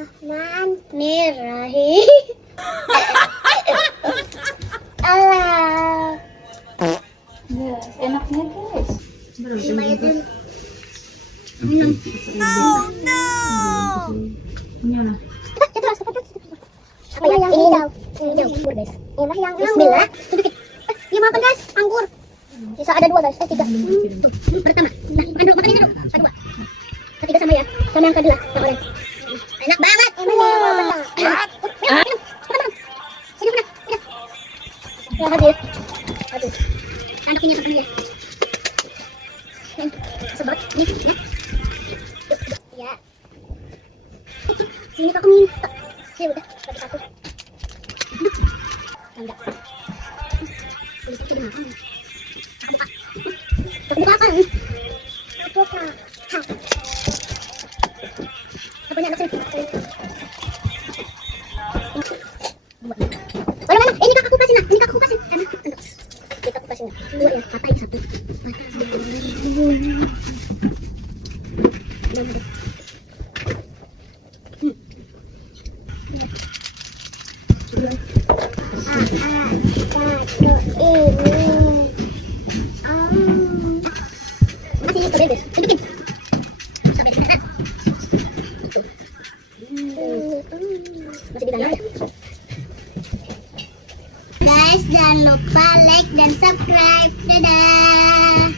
Bismillahirrahmanirrahim. Allah. Yes, enaknya guys. Gimana dulu? Punya lah. Apa ya yang ini daw? Ini anggur guys. Ini yang Bismillah. Tunjukin. Iya makan guys, anggur. Bisa ada 2 guys, 3. Pertama. Nah, makan dulu, makan ini dulu. Kedua. Ketiga sama ya. Sama yang kedua, yang orange. Enak banget. Ya habis. Habis. Anaknya sampai dia. Sebab ini ya. Ya. Sini aku minta. Ya udah, satu. Enggak. Bisa jadi makan. Buka kan? Buka. Apa nih anak sini? Mana? Ini kakak kupasin nak. Ini kakak kupasin. Kita kupasin nak. 2 ya. Patah ini 1. Masih ini guys. Tunjukin. Sampai di sana. Masih di dalam. Guys, jangan lupa like dan subscribe. Dadah.